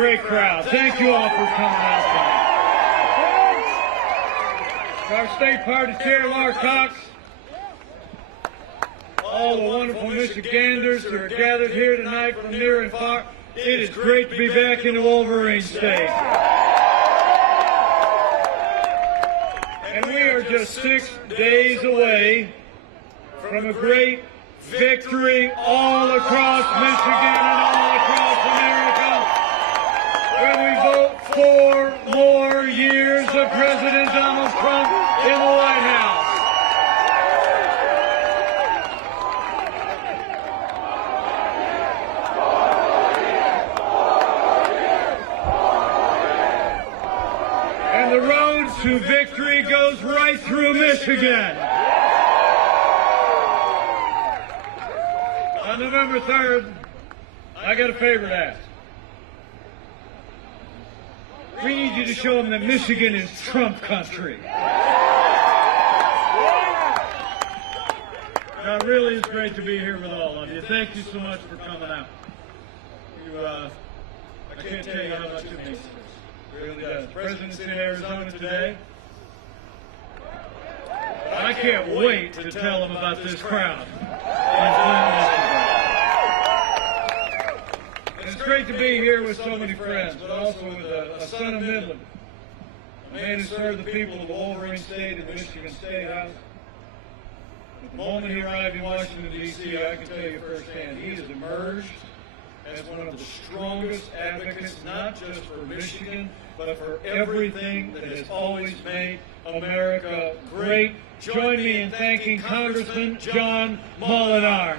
great crowd. Thank you all for coming out tonight. Our state party chair, Laura Cox, all the wonderful Michiganders who are gathered here tonight from near and far. It is great to be back in the Wolverine State. And we are just 6 days away from a great victory all across Michigan and all across America when we vote for more years of President Donald Trump in the White House. And the road to victory goes right through Michigan. On November 3rd, I got a favor to ask. We need you to show them that Michigan is Trump country. Now, it really is great to be here with all of you. Thank you so much for coming out. I can't tell you how much it means. It really does. The President's in Arizona today. I can't wait to tell them about this crowd. It's great to be here with so many friends, but also with a son of Midland, a man who served the people of the Wolverine State and the Michigan State House. The moment he arrived in Washington, D.C., I can tell you firsthand, he has emerged as one of the strongest advocates, not just for Michigan, but for everything that has always made America great. Join me in thanking Congressman John Molinar.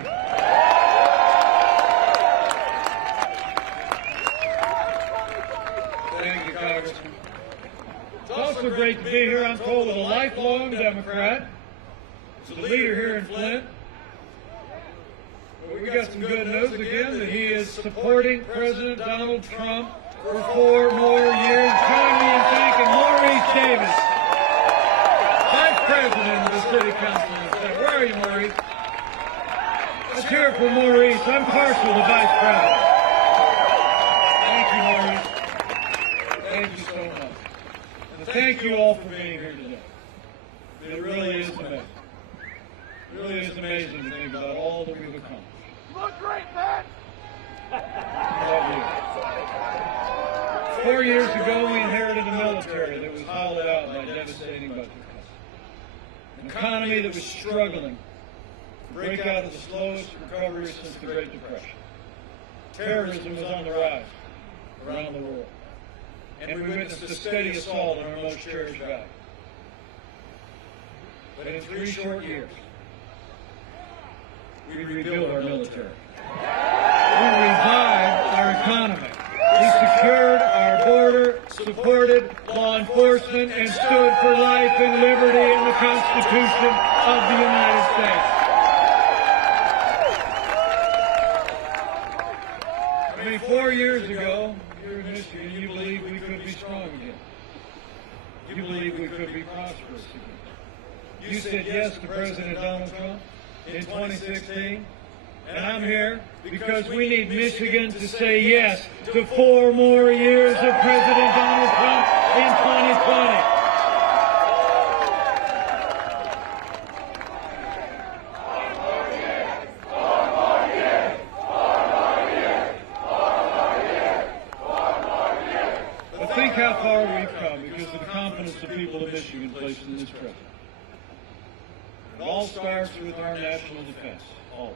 Thank you, Congressman. It's also great to be here, I'm told, with a lifelong Democrat. He's a leader here in Flint. We got some good news again that he is supporting President Donald Trump for 4 more years. Join me in thanking Maurice Davis, Vice President of the City Council. Where are you, Maurice? Let's hear it for Maurice. I'm partial to Vice President. Thank you, Maurice. Thank you so much. And thank you all for being here today. It really is amazing. It really is amazing to think about all that we've accomplished. You look great, man! Love you. 4 years ago, we inherited a military that was hollowed out by devastating budget cuts. An economy that was struggling to break out of the slowest recovery since the Great Depression. Terrorism was on the rise around the world. And we witnessed a steady assault on our most cherished values. But in 3 short years, we rebuilt our military. We revived our economy. We secured our border, supported law enforcement, and stood for life and liberty in the Constitution of the United States. I mean, 4 years ago, here in Michigan, you believed we could be strong again. You believed we could be prosperous again. You said yes to President Donald Trump in 2016, and I'm here because we need Michigan to say yes to 4 more years of President Donald Trump in 2020. But think how far we've come because of the confidence the people of Michigan placed in this president. It all starts with our national defense, always.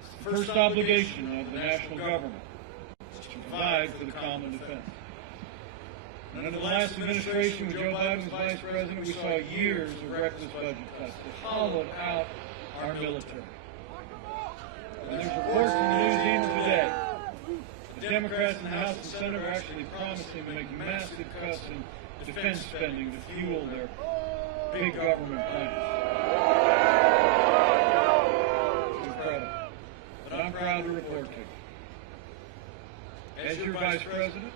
It's the first obligation of the national government is to provide for the common defense. And under the last administration, when Joe Biden was vice president, we saw years of reckless budget cuts that hollowed out our military. And there's reports in the news even today. The Democrats in the House and Senate are actually promising to make massive cuts in defense spending to fuel their big government plans. It's incredible. But I'm proud to report to you, as your Vice President,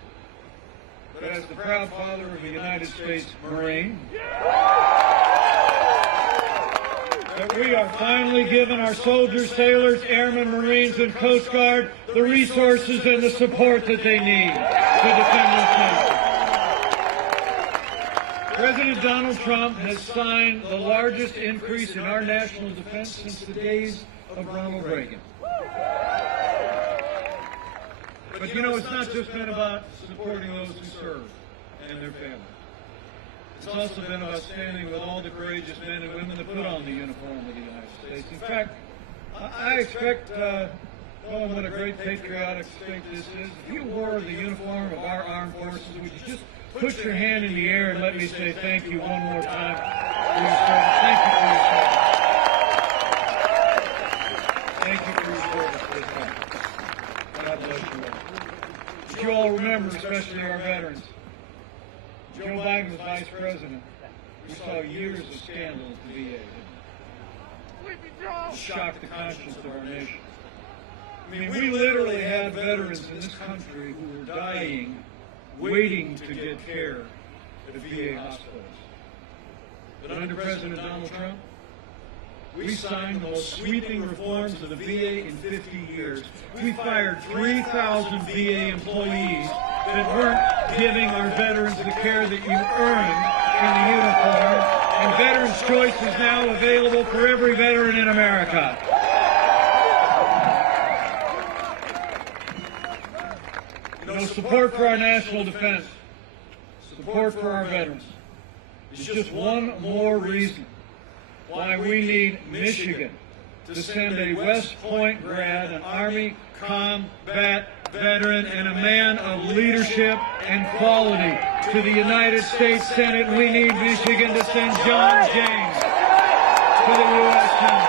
but as the proud father of a United States Marine, that we are finally giving our soldiers, sailors, airmen, Marines, and Coast Guard the resources and the support that they need to defend this nation. President Donald Trump has signed the largest increase in our national defense since the days of Ronald Reagan. But you know, it's not just been about supporting those who serve and their families. It's also been about standing with all the courageous men and women that put on the uniform of the United States. In fact, I expect, knowing what a great patriotic state this is, if you wore the uniform of our armed forces, would you just put your hand in the air and let me say thank you one more time for your service. Thank you for your service. Thank you for your service this time. God bless you all. But you all remember, especially our veterans, Joe Biden was vice president. We saw years of scandal at the VA. It shocked the conscience of our nation. I mean, we literally had veterans in this country who were dying, waiting to get care at VA hospitals. But under President Donald Trump, we signed the most sweeping reforms of the VA in 50 years. We fired 3,000 VA employees that weren't giving our veterans the care that you earned in the uniform, and Veterans Choice is now available for every veteran in America. You know, support for our national defense, support for our veterans is just one more reason why we need Michigan to send a West Point grad, an Army combat veteran, and a man of leadership and quality to the United States Senate. We need Michigan to send John James to the U.S. Senate.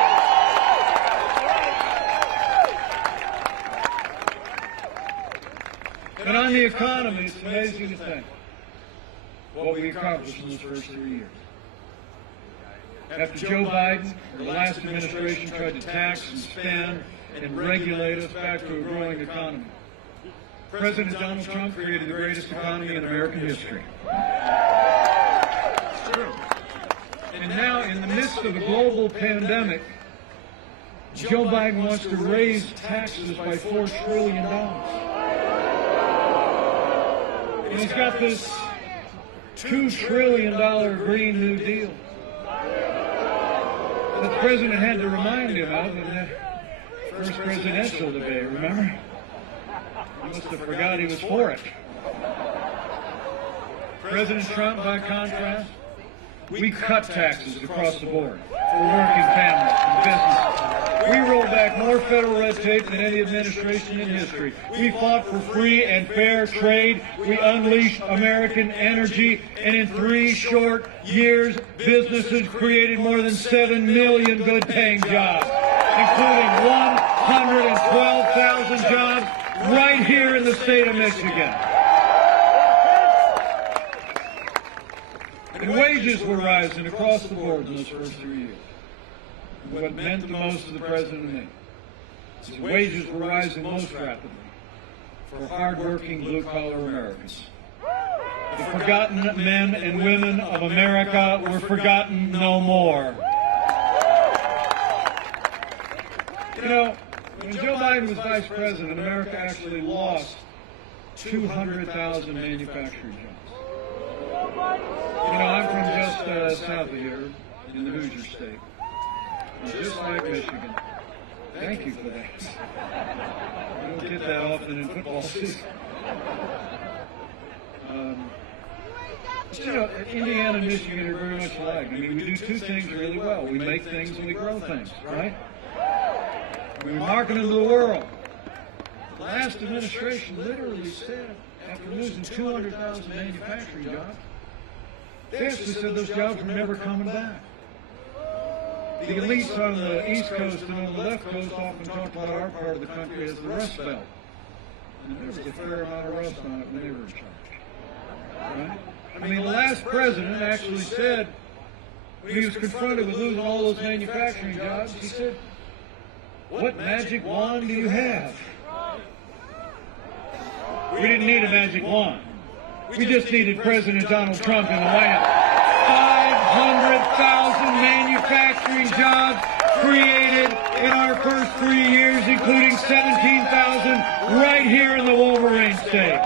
And on the economy, it's amazing to think what we accomplished in those first 3 years. After Joe Biden, the last administration, tried to tax and spend and regulate us back to a growing economy, President Donald Trump created the greatest economy in American history. It's true. And now, in the midst of a global pandemic, Joe Biden wants to raise taxes by $4 trillion. And he's got this $2 trillion Green New Deal that the president had to remind him of in the first presidential debate, remember? He must have forgot he was for it. President Trump, by contrast, we cut taxes across the board for working families and businesses. We rolled back more federal red tape than any administration in history. We fought for free and fair trade. We unleashed American energy, and in 3 short years, businesses created more than 7 million good-paying jobs, including 112,000 jobs right here in the state of Michigan. And wages were rising across the board in those first 3 years. What meant the most to the president and me is wages were rising most rapidly for hardworking blue-collar Americans. The forgotten men and women of America were forgotten no more. You know, when Joe Biden was vice president, America actually lost 200,000 manufacturing jobs. You know, I'm from just south of here, in the Hoosier State. Just like Michigan. Thank you for that. You don't get that often in football season. You know, Indiana and Michigan are very much alike. I mean, we do 2 things really well. We make things and we grow things, right? We market them to the world. The last administration literally said, after losing 200,000 manufacturing jobs, they actually said those jobs were never coming back. The elites on the East Coast and on the left coast often talk about our part of the country as the Rust Belt. And there was a fair amount of rust on it when they were in charge. Right? I mean, the last president actually said, when he was confronted with losing all those manufacturing jobs, he said, "What magic wand do you have?" We didn't need a magic wand. We just needed President Donald Trump in the White House. 500,000 manufacturing jobs created in our first 3 years, including 17,000 right here in the Wolverine state.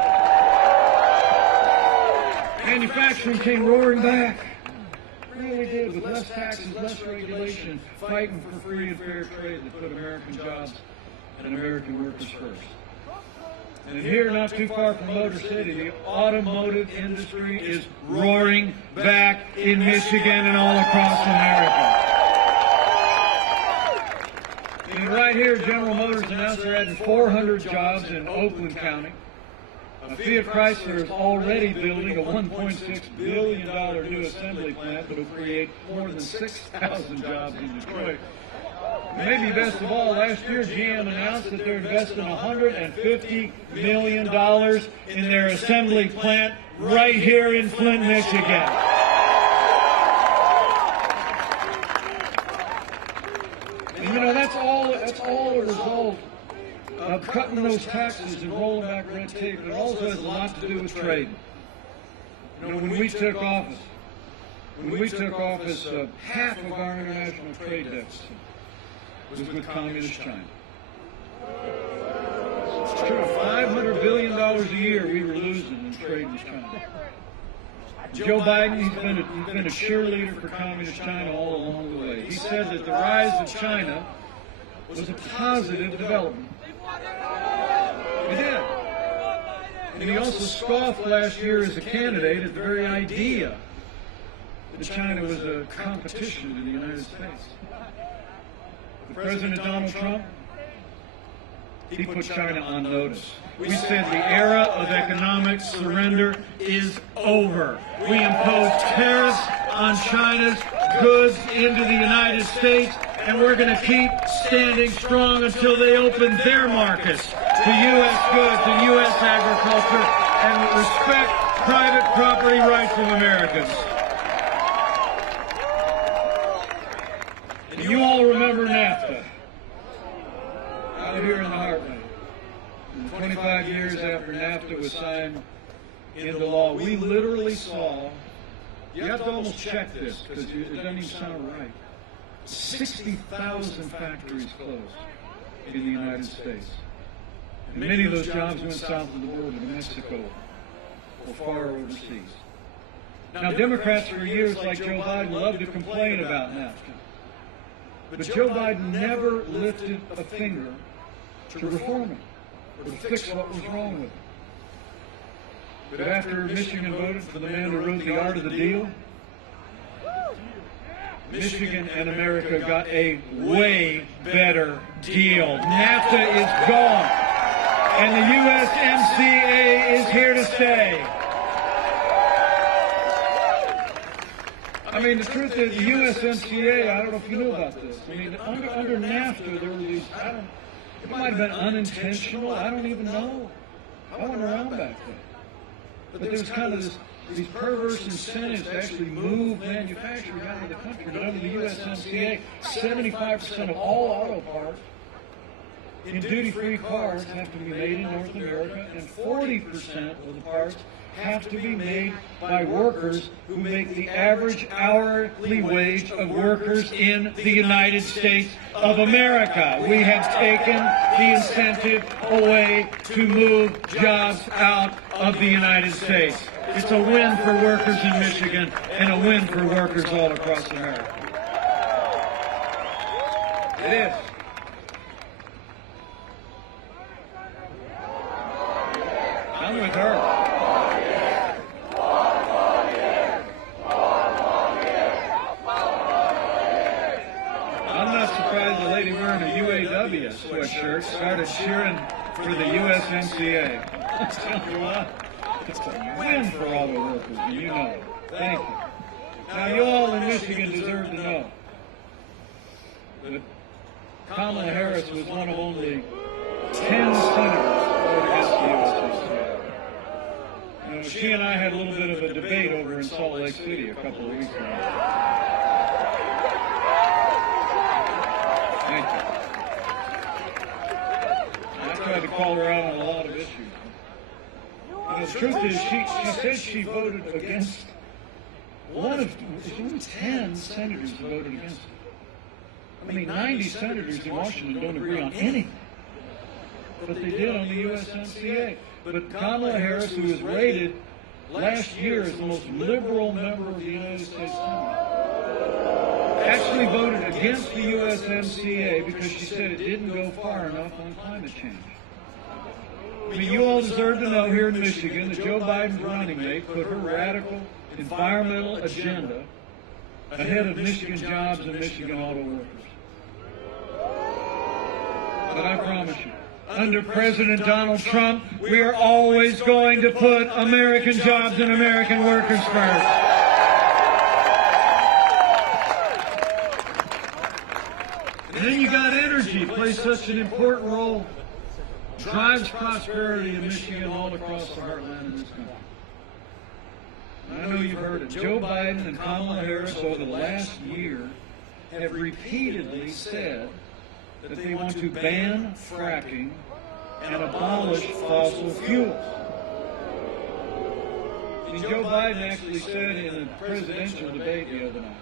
Manufacturing came roaring back. Really did, with less taxes, less regulation, fighting for free and fair trade that put American jobs and American workers first. And here, not too far from Motor City, the automotive industry is roaring back in Michigan and all across America. And right here, General Motors announced they're adding 400 jobs in Oakland County. Fiat Chrysler is already building a $1.6 billion new assembly plant that will create more than 6,000 jobs in Detroit. Maybe best of all, last year GM announced that they're investing $150 million in their assembly plant right here in Flint, Michigan. And you know, that's all a result of cutting those taxes and rolling back red tape. It also has a lot to do with trade. You know, when we took office, half of our international trade deficit was with Communist China. It's true, $500 billion a year we were losing in trade with China. Joe Biden, he's been a cheerleader for Communist China all along the way. He said that the rise of China was a positive development. He did. And he also scoffed last year as a candidate at the very idea that China was a competition to the United States. President Donald Trump, he put China on notice. We said the era of economic surrender is over. We imposed tariffs on China's goods into the United States, and we're going to keep standing strong until they open their markets to U.S. goods and U.S. agriculture and respect private property rights of Americans. And you all remember NAFTA. Out here in the heartland. 25 years after NAFTA was signed into law, we literally saw, you have to almost check this because it doesn't even sound right, 60,000 factories closed in the United States. And many of those jobs went south of the border to Mexico or far overseas. Now, Democrats for years, like Joe Biden, love to complain about NAFTA. But Joe Biden never lifted a finger to reform it or to fix what was wrong with it. But after Michigan voted for the man who wrote The Art of the Deal, Michigan and America got a way better deal. NAFTA is gone, and the USMCA is here to stay. I mean, the truth is, the USMCA, I don't know if you knew about this. I mean, under NAFTA, there were these, it might have been unintentional, I don't even know. I wasn't around back then. But there was kind of these perverse incentives to actually move manufacturing out of the country. But under the USMCA, 75% of all auto parts in duty-free cars have to be made in North America, and 40% of the parts have to be made by workers who make the average hourly wage of workers in the United States of America. We have taken the incentive away to move jobs out of the United States. It's a win for workers in Michigan and a win for workers all across America. It is. I'm with her. The lady wearing a UAW sweatshirt started cheering for the USMCA. I'll tell you what, it's a win for auto workers, and you know it. Thank you. Now, you all in Michigan deserve to know that Kamala Harris was one of only 10 senators who voted against the USMCA. You know, she and I had a little bit of a debate over in Salt Lake City a couple of weeks ago. Thank you. I tried to call her out on a lot of issues. And the truth is, she said she voted against one of 10 senators who voted against it. I mean, 90 senators in Washington don't agree on anything. But they did on the USMCA. But Kamala Harris, who was rated last year as the most liberal member of the United States Senate, actually voted against the USMCA because she said it didn't go far enough on climate change. I mean, you all deserve to know here in Michigan that Joe Biden's running mate put her radical environmental agenda ahead of Michigan jobs and Michigan auto workers. But I promise you, under President Donald Trump, we are always going to put American jobs and American workers first. And then you got energy, plays such an important role, drives prosperity in Michigan all across the heartland of this country. And I know you've heard it. Joe Biden and Kamala Harris over the last year have repeatedly said that they want to ban fracking and abolish fossil fuels. See, Joe Biden actually said in a presidential debate the other night.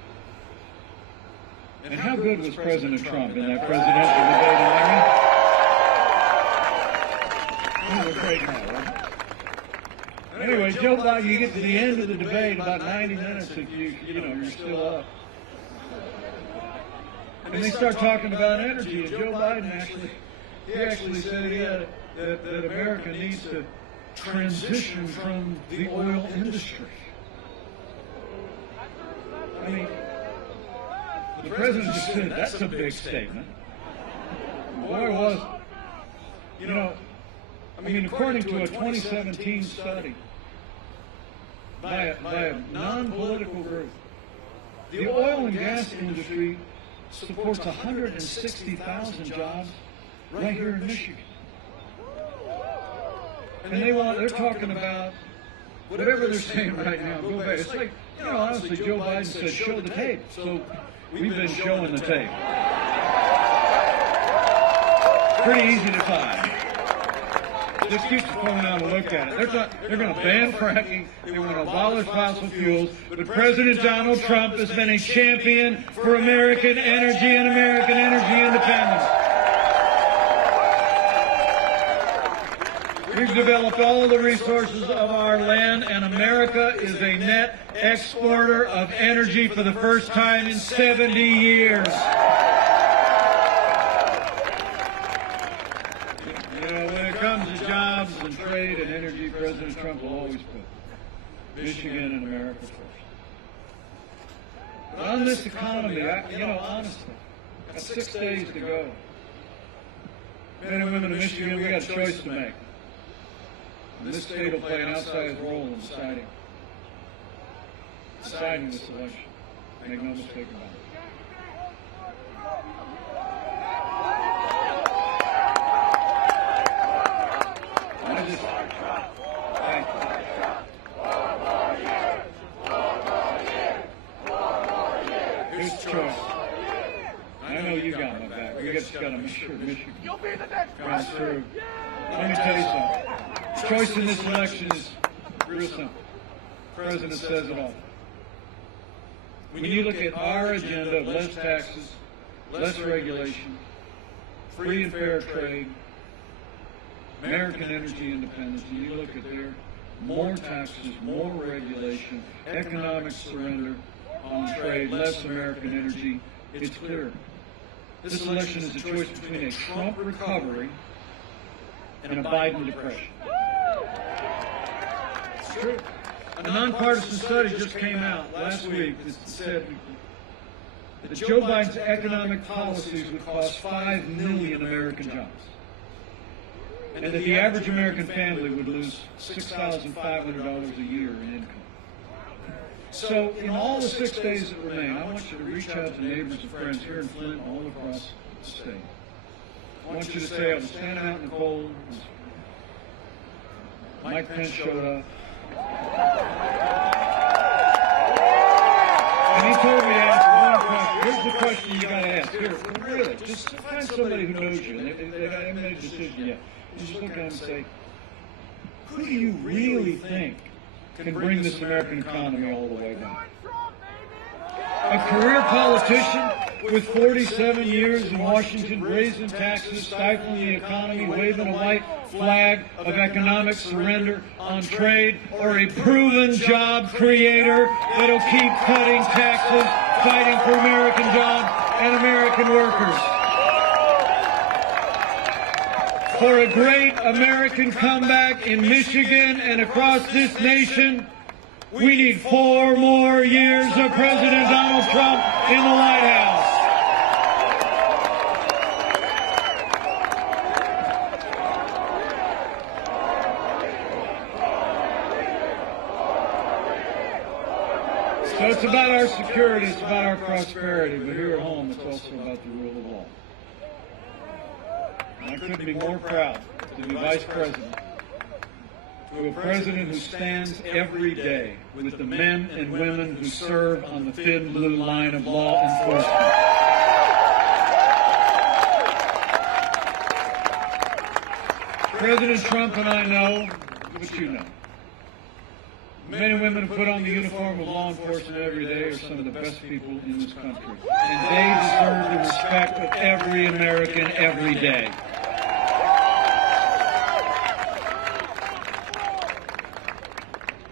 And how good was President Trump in that presidential debate, Larry? He was a great guy, right? Anyway, Joe Biden, you get to the end of the debate, about 90 minutes if you're still up. And they start talking about energy, and Joe Biden actually said that America needs to transition from the oil industry. I mean, the president just said, that's a big statement. Boy, was it. I mean, according to a 2017 study by a non-political group, the oil and gas industry supports 160,000 jobs right here in Michigan. And they're talking about whatever they're saying right now. Go back. It's like, honestly, Joe Biden said, show the tape. So we've been showing the tape. Pretty easy to find. Just keep going on and look at it. They're going to ban fracking. They want to abolish fossil fuels. But President Donald Trump has been a champion for American energy and American energy independence. We've developed all the resources of our land, and America is a net exporter of energy for the first time in 70 years. When it comes to jobs and trade and energy, President Trump will always put Michigan and America first. But on this economy, honestly, got 6 days to go. Men and women of Michigan, we got a choice to make. And this state will play an outsized role in deciding this election. Make no mistake about it. Here's the choice. I know you got my back. We just got to make sure Michigan comes through. Let me tell you something. The choice in this election is real simple. The President says it all. When you look at our agenda of less taxes, less regulation, free and fair trade, American energy independence, and you look at their more taxes, more regulation, economic surrender on trade, less American energy, it's clear. This election is a choice between a Trump recovery and a Biden depression. It's true. A nonpartisan study just came out last week that said that Joe Biden's economic policies would cost 5 million American jobs, and that the average American family would lose $6,500 a year in income. So in all the 6 days that remain, I want you to reach out to neighbors and friends here in Flint, all across the state. I want you to say, I was standing out in the cold. Mike Pence showed up. And he told me to ask one question. Here's the question you got to ask. Here, really, just find somebody who knows you. They haven't made a decision yet. You just look at them and say, who do you really think can bring this American economy all the way down? A career politician with 47 years in Washington, raising taxes, stifling the economy, waving a white flag of economic surrender on trade, or a proven job creator that'll keep cutting taxes, fighting for American jobs and American workers. For a great American comeback in Michigan and across this nation, we need 4 more years of President Donald Trump in the White House. So it's about our security, it's about our prosperity, but here at home it's also about the rule of law. And I couldn't be more proud to be Vice President, to a president who stands every day with the men and women who serve on the thin blue line of law enforcement. President Trump and I know what you know. Men and women who put on the uniform of law enforcement every day are some of the best people in this country. And they deserve the respect of every American every day.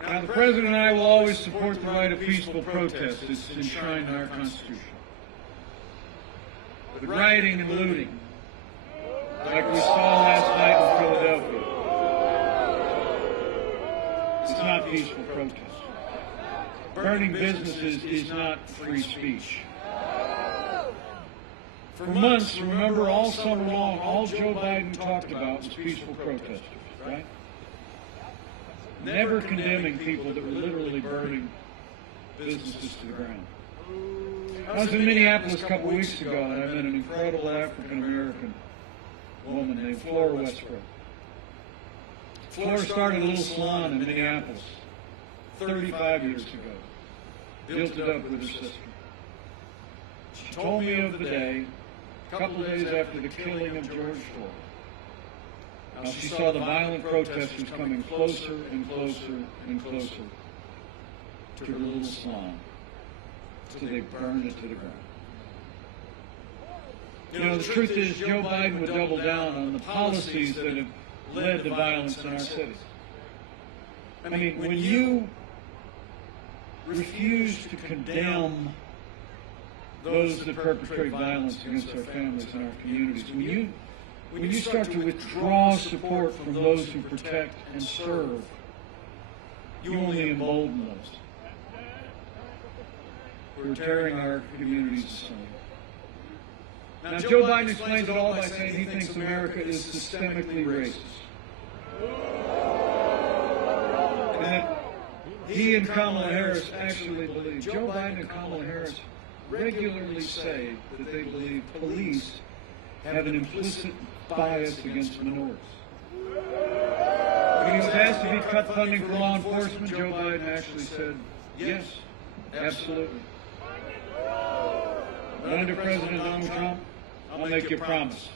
Now, the President and I will always support the right of peaceful protest. It's enshrined in our Constitution. But rioting and looting, like we saw last night in Philadelphia, it's not peaceful protest. Burning businesses is not free speech. For months, remember, all summer long, all Joe Biden talked about was peaceful protesters, right? Never condemning people that were literally burning businesses to the ground. I was in Minneapolis a couple weeks ago, and I met an incredible African-American woman named Flora Westbrook. Flora started a little salon in Minneapolis 35 years ago, built it up with her sister. She told me of the day, a couple of days after the killing of George Floyd, how she saw the violent protesters coming closer and closer and closer to her little salon, until they burned it to the ground. You know, the truth is, Joe Biden would double down on the policies that have led to violence in our cities. I mean, when you refuse to condemn those that perpetrate violence against our families and our communities, when you start to withdraw support from those who protect and serve, you only embolden those who are tearing our communities asunder. Now, Joe Biden explains it all by saying he thinks America is systemically racist. And that he and Kamala Harris actually believe, Joe Biden and Kamala Harris regularly say that they believe police have an implicit bias against minorities. When he was asked if he'd cut funding for law enforcement, Joe Biden actually said, yes, absolutely. But under President Donald Trump, I'll make you a promise.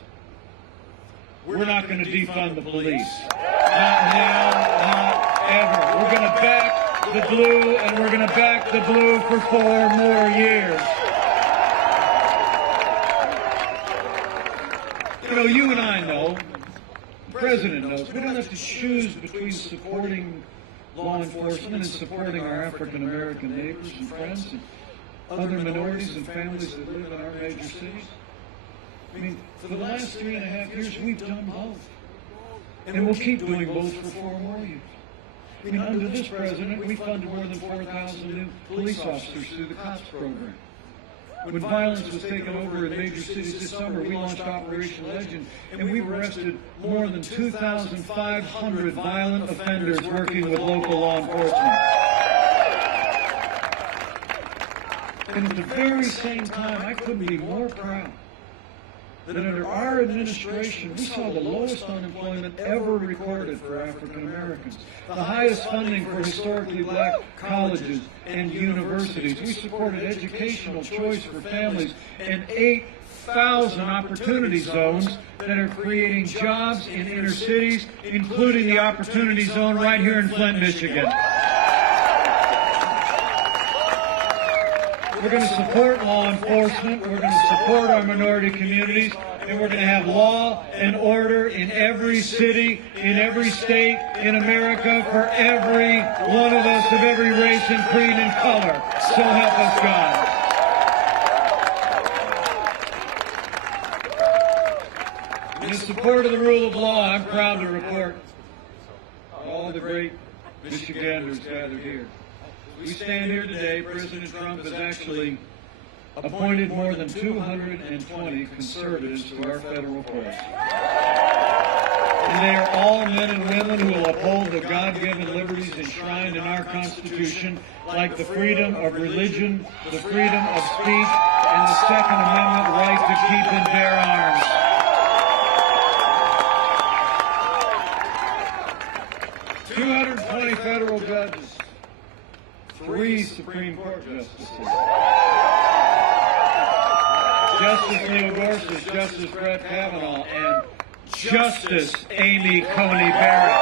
We're not going to defund the police. Not now, not ever. We're going to back the blue, and we're going to back the blue for 4 more years. You know, you and I know, the President knows, we don't have to choose between supporting law enforcement and supporting our African-American neighbors and friends and other minorities and families that live in our major cities. I mean, for the last 3.5 years, we've done both. And we'll keep doing both for 4 more years. I mean, under this president, we funded more than 4,000 new police officers through the COPS program. When violence was taken over in major cities this summer, we launched Operation Legend, and we've arrested more than 2,500 violent offenders working with local law enforcement. And at the very same time, I couldn't be more proud that under our administration, we saw the lowest unemployment ever recorded for African Americans, the highest funding for historically black colleges and universities. We supported educational choice for families and 8,000 opportunity zones that are creating jobs in inner cities, including the Opportunity Zone right here in Flint, Michigan. We're going to support law enforcement. We're going to support our minority communities. And we're going to have law and order in every city, in every state, in America, for every one of us of every race and creed and color. So help us God. In support of the rule of law, I'm proud to report all the great Michiganders gathered here. We stand here today. President Trump has actually appointed more than 220 conservatives to our federal force. And they are all men and women who will uphold the God-given liberties enshrined in our Constitution, like the freedom of religion, the freedom of speech, and the Second Amendment right to keep and bear arms. "220 federal judges, 3 Supreme Court justices, Justice Neil Gorsuch, Justice Brett Kavanaugh, and Justice Amy Coney Barrett."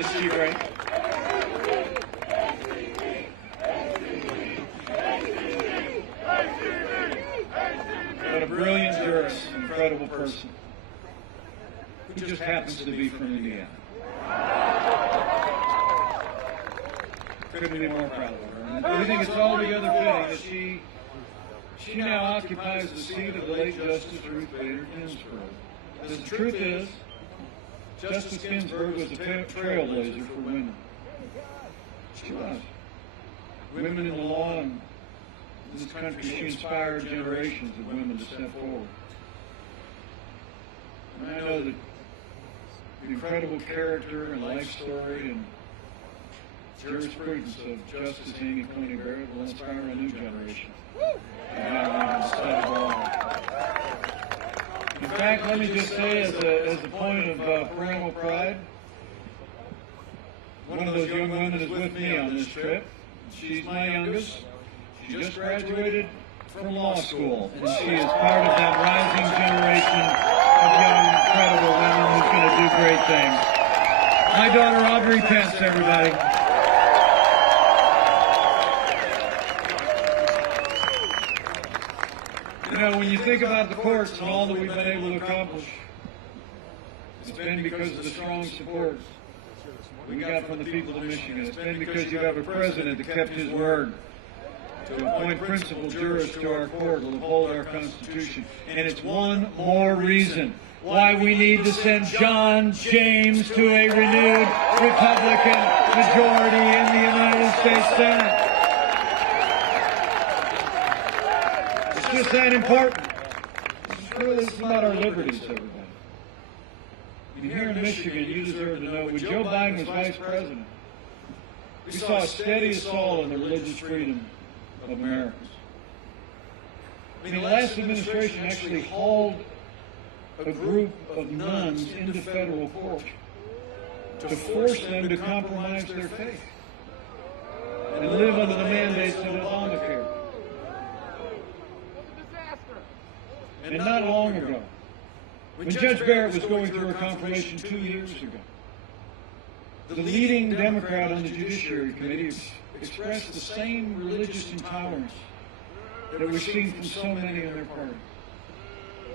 Isn't she great? What a brilliant jurist, incredible person, who just happens to be from Indiana. Couldn't be more proud of her. And we think it's altogether fitting that she now occupies the seat of the late Justice Ruth Bader Ginsburg. The truth is, Justice Ginsburg was a trailblazer for women. She was. Women in the law in this country, she inspired generations of women to step forward. And I know that the incredible character and life story and jurisprudence of Justice Amy Coney Barrett will inspire a new generation. In fact, let me just say, as a point of parental pride, one of those young women is with me on this trip. She's my youngest. She just graduated from law school, and she is part of that rising generation of young, incredible women who's going to do great things. My daughter, Aubrey Pence, everybody. You know, when you think about the courts and all that we've been able to accomplish, it's been because of the strong support we got from the people of Michigan. It's been because you have a president that kept his word to appoint principal jurists to our court who will uphold our Constitution. And it's one more reason why we need to send John James to a renewed Republican majority in the United States Senate. It's just that important. This is about our liberties, everybody. And here in Michigan, you deserve to know, when Joe Biden was vice president, we saw a steady assault on the religious freedom of Americans. I mean, the last administration actually hauled a group of nuns into federal court to force them to compromise their faith and live under the mandates of Obamacare. And not long ago, when Judge Barrett was going through her confirmation 2 years ago, the leading Democrat on the Judiciary Committee expressed the same religious intolerance that we've seen from so many in their party.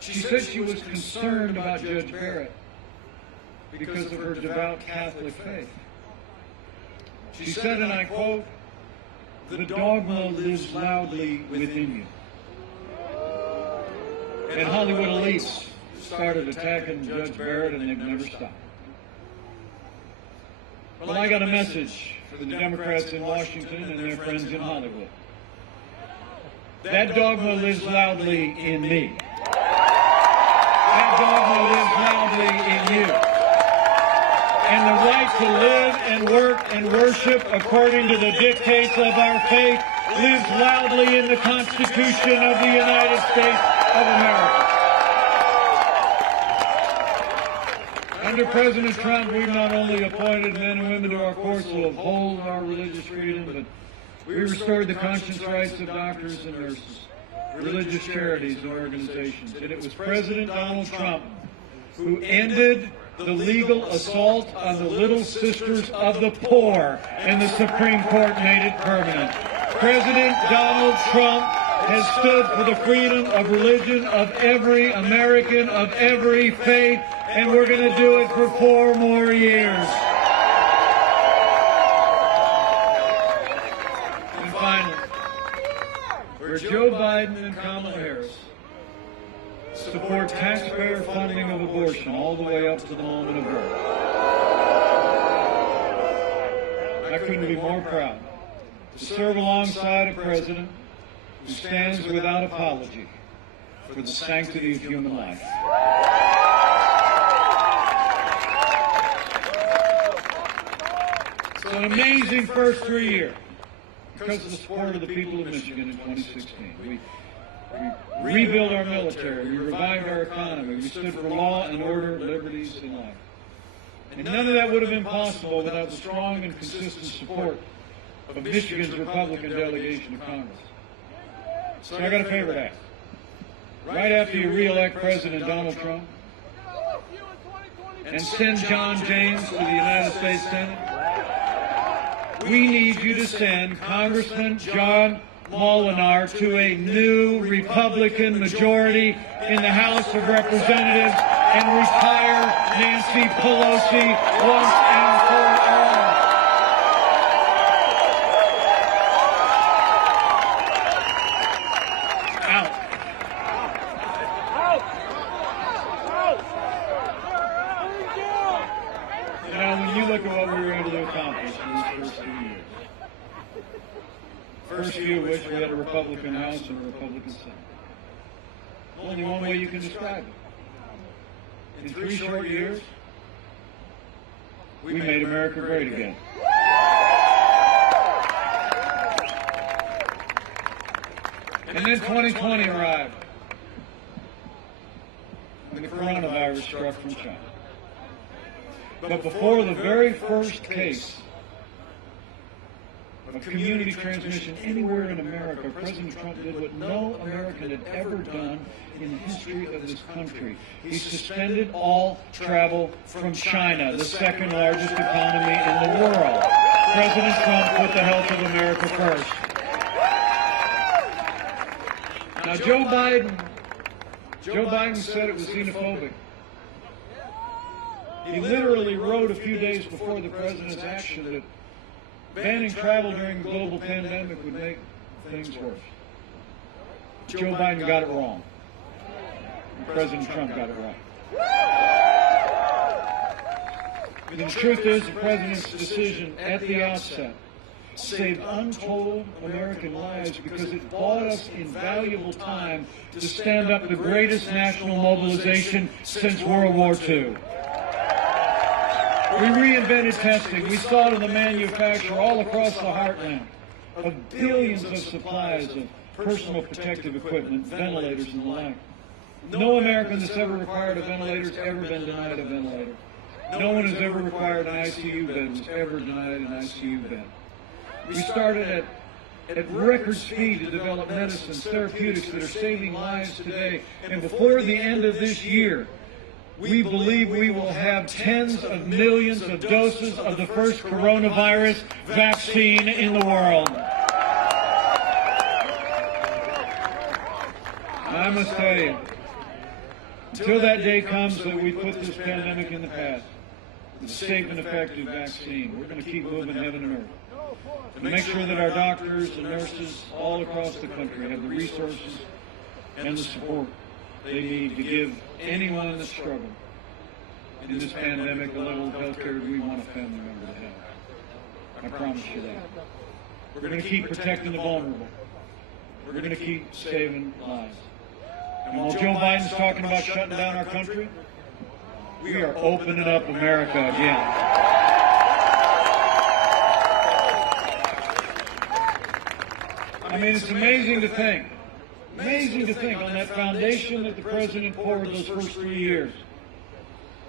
She said she was concerned about Judge Barrett because of her devout Catholic faith. She said, and I quote, "The dogma lives loudly within you." And Hollywood elites started attacking Judge Barrett, and they've never stopped. Well, I got a message for the Democrats in Washington and their friends in Hollywood. That dogma lives loudly in me. That dogma lives loudly in you. And the right to live and work and worship according to the dictates of our faith lives loudly in the Constitution of the United States of America. Under President Trump, we've not only appointed men and women to our courts who uphold our religious freedom, but we restored the conscience rights of doctors and nurses, religious charities and organizations. And it was President Donald Trump who ended the legal assault on the little sisters of the poor, and the Supreme Court made it permanent. President Donald Trump has stood for the freedom of religion of every American, of every faith, and we're going to do it for 4 more years. And finally, where Joe Biden and Kamala Harris support taxpayer funding of abortion all the way up to the moment of birth, I couldn't be more proud to serve alongside a president who stands without apology for the sanctity of human life. It's an amazing first 3 years because of the support of the people of Michigan in 2016. We rebuilt our military, we revived our economy, we stood for law and order, liberties, and life. And none of that would have been possible without the strong and consistent support of Michigan's Republican delegation to Congress. So I got a favor to ask. Right after you re-elect President Donald Trump and send John James to the United States Senate, we need you to send Congressman John Molinar to a new Republican majority in the House of Representatives and retire Nancy Pelosi once and for all. Out. Now, when you look at what we were able to accomplish in these first 2 years, first few of which we had a Republican House and a Republican Senate. Only one way you can describe it. In 3 short years, we made America great again. And then 2020 arrived, and the coronavirus struck from China. But before the very first case of community transmission anywhere in America, President Trump did what no American had ever done in the history of this country. He suspended all travel from China, the second largest economy in the world. President Trump put the health of America first. Now, Joe Biden said it was xenophobic. He literally wrote a few days before the president's action that banning travel during a global pandemic would make things worse. Joe Biden got it wrong. President Trump got it right. And the truth is, the president's decision at the outset saved untold American lives because it bought us invaluable time to stand up the greatest national mobilization since World War II. We reinvented testing. We started the manufacture all across the heartland of billions of supplies of personal protective equipment, ventilators, and the like. No American that's ever required a ventilator has ever been denied a ventilator. No one who's ever required an ICU bed was ever denied an ICU bed. We started at record speed to develop medicines, therapeutics that are saving lives today. And before the end of this year, we believe we will have tens of millions of doses of the first coronavirus vaccine in the world. I must tell you, until that day comes that we put this pandemic in the past, with a safe and effective vaccine, we're going to keep moving heaven and earth to make sure that our doctors and nurses all across the country have the resources and the support they need to give anyone that's struggling in this pandemic the level of health care we want a family member to have. I promise you that. We're going to keep protecting the vulnerable. We're going to keep saving lives. And while Joe Biden's talking about shutting down our country, we are opening up America again. I mean, it's amazing to think on that foundation that the president poured those first 3 years.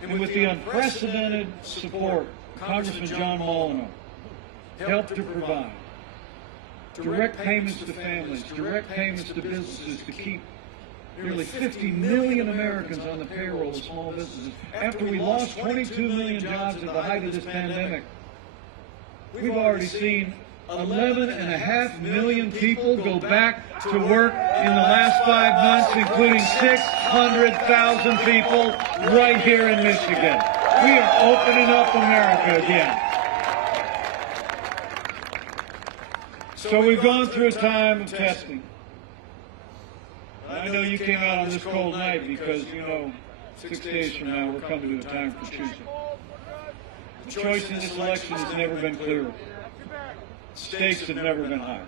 And with the unprecedented support Congressman John Molinar helped to provide, direct payments to families, direct payments to businesses to keep nearly 50 million Americans on the payroll of small businesses. After we lost 22 million jobs at the height of this pandemic, we've already seen 11.5 million people go back to work in the last 5 months, including 600,000 people right here in Michigan. We are opening up America again. So we've gone through a time of testing. I know you came out on this cold night because, 6 days from now we're coming to a time for choosing. The choice in this election has never been clearer. Stakes have never been higher.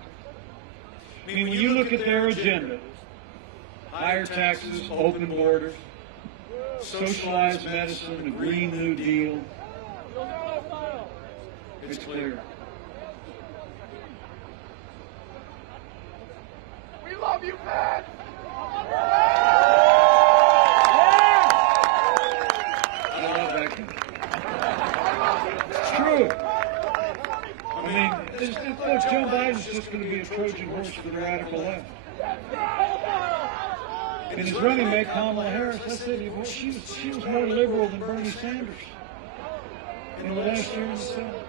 I mean, when you look at their agenda, higher taxes, open borders, socialized medicine, the Green New Deal, it's clear. We love you, Pence! I love that. It's true. I mean, look, Joe Biden's just going to be a Trojan horse for the radical left. And his running mate, Kamala Harris, I said, she was more liberal than Bernie Sanders in the last year in the Senate.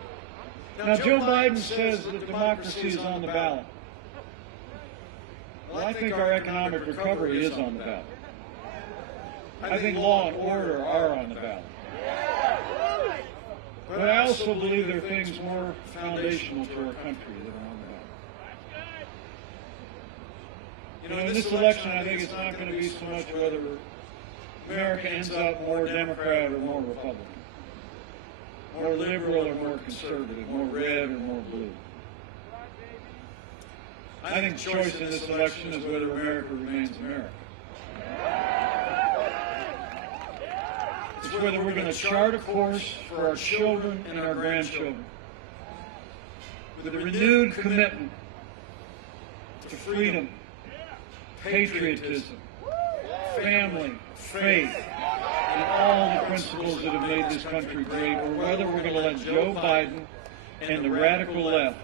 Now, Joe Biden says that democracy is on the ballot. Well, I think our economic recovery is on the ballot. I think law and order are on the ballot. But I also believe there are things more foundational to our country that are on the ballot. In this election, I think it's not going to be so much whether America ends up more Democrat or more Republican, more liberal or more conservative, more red or more blue. I think the choice in this election is whether America remains America. It's whether we're going to chart a course for our children and our grandchildren with a renewed commitment to freedom, patriotism, family, faith, and all the principles that have made this country great, or whether we're going to let Joe Biden and the radical left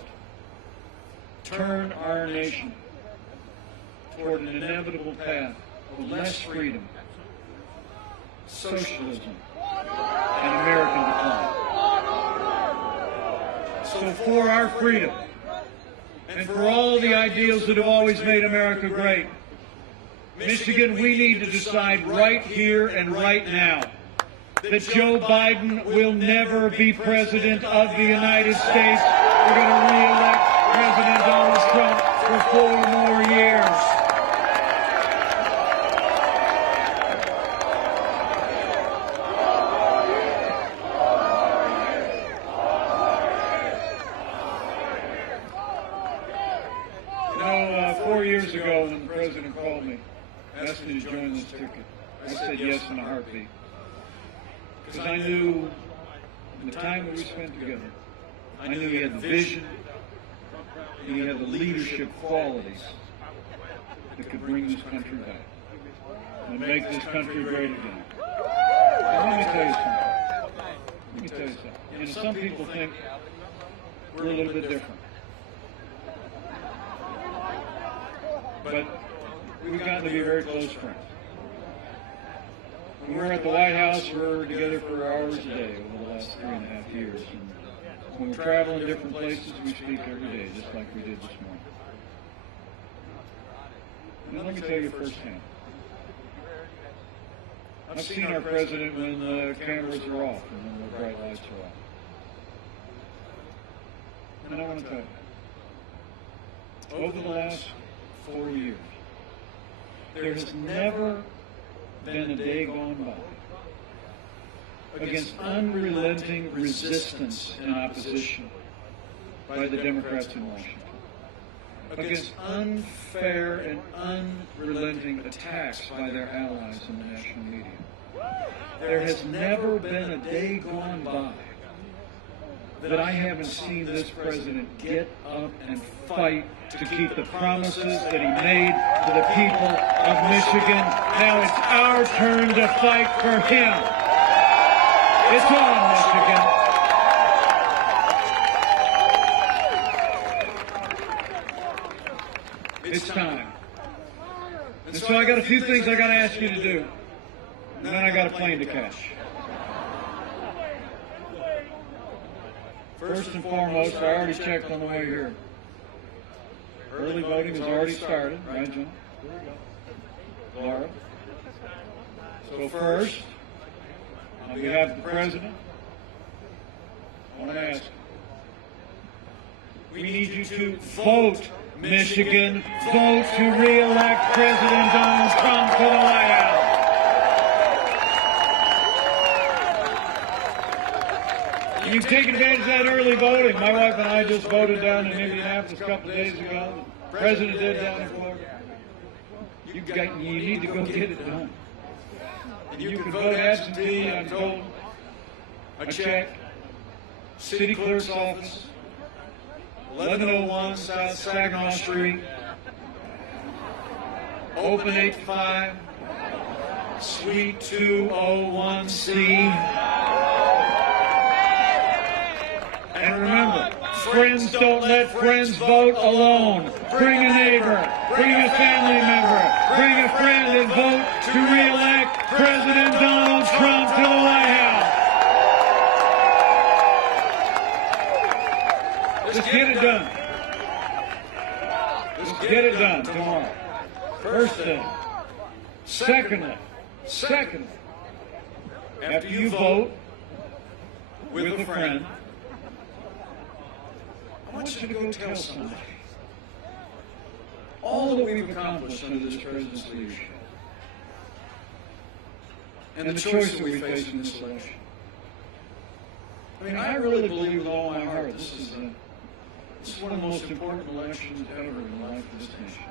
turn our nation toward an inevitable path of less freedom, socialism, and American decline. So for our freedom and for all the ideals that have always made America great, Michigan, we need to decide right here and right now that Joe Biden will never be president of the United States. We're going to re-elect President Donald Trump for 4 more years. You know, 4 years ago when the president called me, asked me to join this ticket, I said yes in a heartbeat. Because I knew in the time that we spent together, I knew he had the vision, he had the leadership qualities that could bring this country back and make this country great again. And let me tell you something. You know, some people think we're a little bit different. But we've gotten to be very close friends. When we're at the White House, we're together for hours a day over the last 3.5 years. And when we're traveling different places, we speak every day, just like we did this morning. And let me tell you firsthand, I've seen our president when the cameras are off and when the bright lights are off. And I want to tell you, over the last 4 years, there has never been a day gone by against unrelenting resistance and opposition by the Democrats in Washington, against unfair and unrelenting attacks by their allies in the national media. There has never been a day gone by that I haven't seen this president get up and fight to keep the promises that he made to the people of Michigan. Now it's our turn to fight for him. It's on, Michigan. It's time. And so I got a few things I got to ask you to do. And then I got a plane to catch. First and foremost, I already checked on the way here. Early voting has already started, right, John? Laura? So first, on behalf of the President, I want to ask, we need you to vote, Michigan, vote to re-elect President Donald Trump to the White House. You've taken advantage of that early voting. My wife and I just voted down in Indianapolis a couple of days ago. The President did down in Florida. You need to go get it done. And you can vote absentee, I'm told. A check. City Clerk's office. 1101 South Saginaw Street. Open 8 to 5. Suite 201C. And remember, friends don't let friends vote alone. Bring a neighbor, bring a family member, bring a friend and vote to re-elect President Donald Trump to the White House. Let's get it done. Let's get it done tomorrow. First thing. Secondly, after you vote with a friend, I want you to go tell somebody all that we've accomplished under this president's leadership and the choice that we face in this election. I mean, I really believe with all my heart this is one of the most important elections ever in the life of this nation.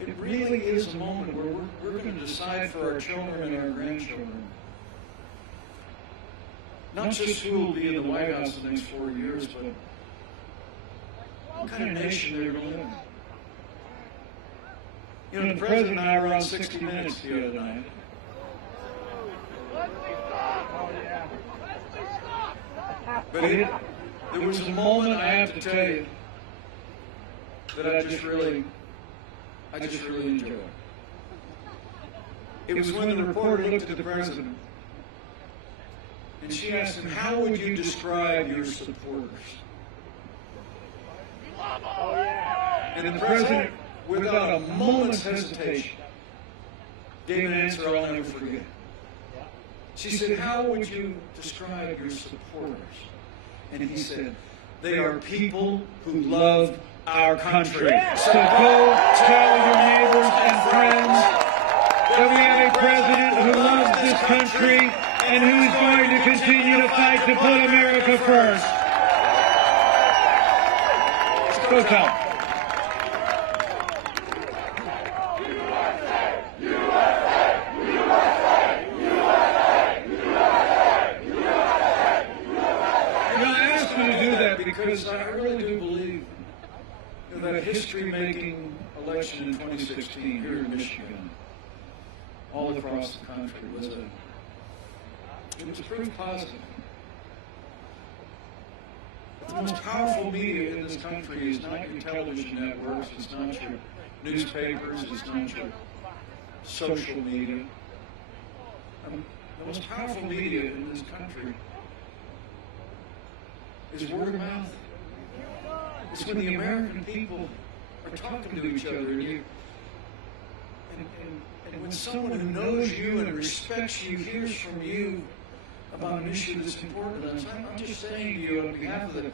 It really is a moment where we're going to decide for our children and our grandchildren not just who will be in the White House in the next 4 years, but what kind of nation they're going to live in. You know, the President and I were on 60 Minutes the other night. But there was a moment, I have to tell you, that I just really enjoyed. It was when the reporter looked at the President and she asked him, how would you describe your supporters? And the President, without a moment's hesitation, gave an answer I'll never forget. She said, how would you describe your supporters? And he said, they are people who love our country. So go tell your neighbors and friends that we have a president who loves this country and who is going to continue to fight to put America first. Go tell them. I asked you to do that because I really do believe that history-making election in 2016 here in Michigan, all across the country, it was proof positive. The most powerful media in this country is not your television networks, it's not your newspapers, it's not your social media. The most powerful media in this country is word of mouth. It's when the American people are talking to each other, and when someone who knows you and respects you hears from you about an issue that's important to them. I'm just saying to you on behalf of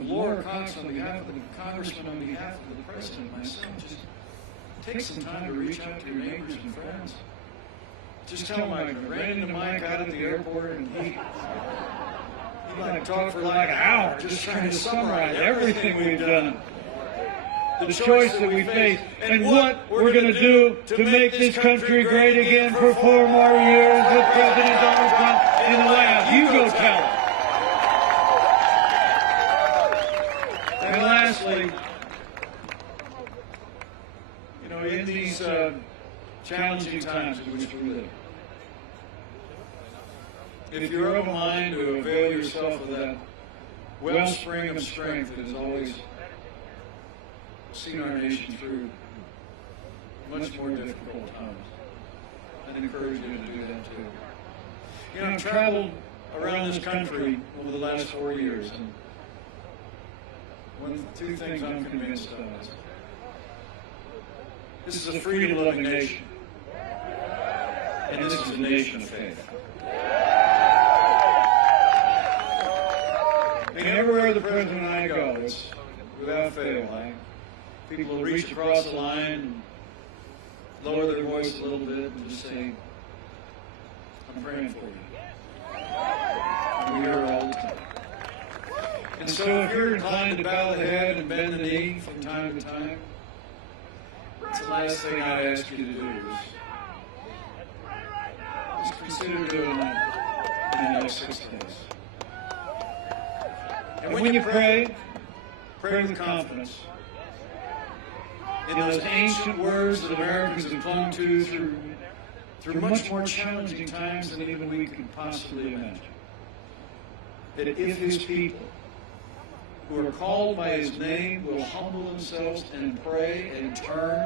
Laura Cox, on behalf of the Congressman, on behalf of the President, myself, just take some time to reach out to your neighbors and friends. Just tell them I ran into Mike out at the airport and he like talked for like an hour just trying to summarize everything we've done, the choice that we face, and what we're going to do to make this country great again for 4 more years with President Donald Trump in the White House. You go tell them. And lastly, in these challenging times in which we live, if you're of a mind to avail yourself of that wellspring of strength that has always seen our nation through much more difficult times. I'd encourage you to do that too. You know, I've traveled around this country over the last 4 years, and two things I'm convinced of. This is a freedom-loving nation, and this is a nation of faith. And everywhere the President and I go, it's without fail. People will reach across the line and lower their voice a little bit and just say, I'm praying for you. And we hear it all the time. And so if you're inclined to bow the head and bend the knee from time to time, that's the last thing I'd ask you to do is consider doing that in the next 6 days. And when you pray with confidence in those ancient words that Americans have clung to through much more challenging times than even we could possibly imagine. That if His people who are called by His name will humble themselves and pray and turn,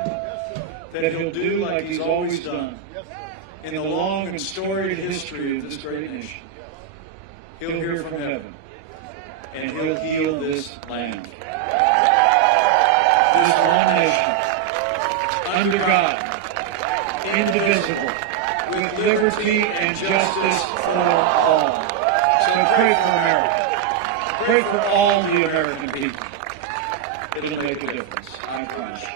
that He'll do like He's always done in the long and storied history of this great nation. He'll hear from heaven, and He'll heal this land. This one nation, under God, indivisible, with liberty and justice for all. So pray for America. Pray for all the American people. It'll make a difference, I promise you.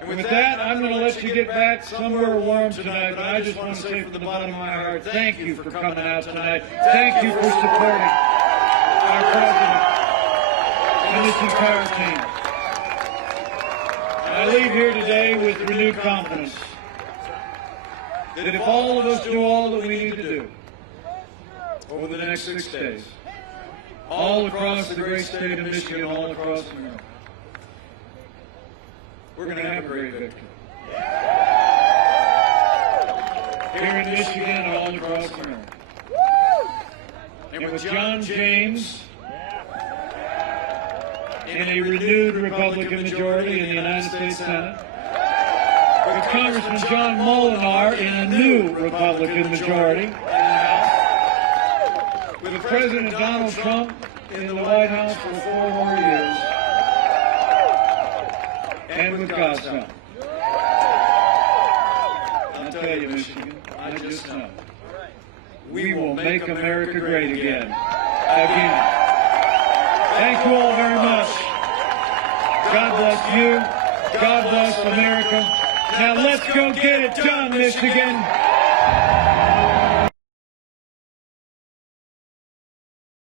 And with that, I'm going to let you get back somewhere warm tonight, but I just want to say from the bottom of my heart, thank you for coming out tonight. Thank you for supporting our President and this entire team. And I leave here today with renewed confidence that if all of us do all that we need to do over the next 6 days, all across the great state of Michigan, all across America, we're going to have a great victory. Here in Michigan and all across America. And with John James in a renewed Republican majority in the United States Senate, with Congressman John Molinar in a new Republican majority in the House, with President Donald Trump in the White House for 4 more years, and with God's help. I'll tell you, Michigan, I just know we will make America great again. Thank you all very much. God bless you. God bless America. Now let's go get it done, Michigan.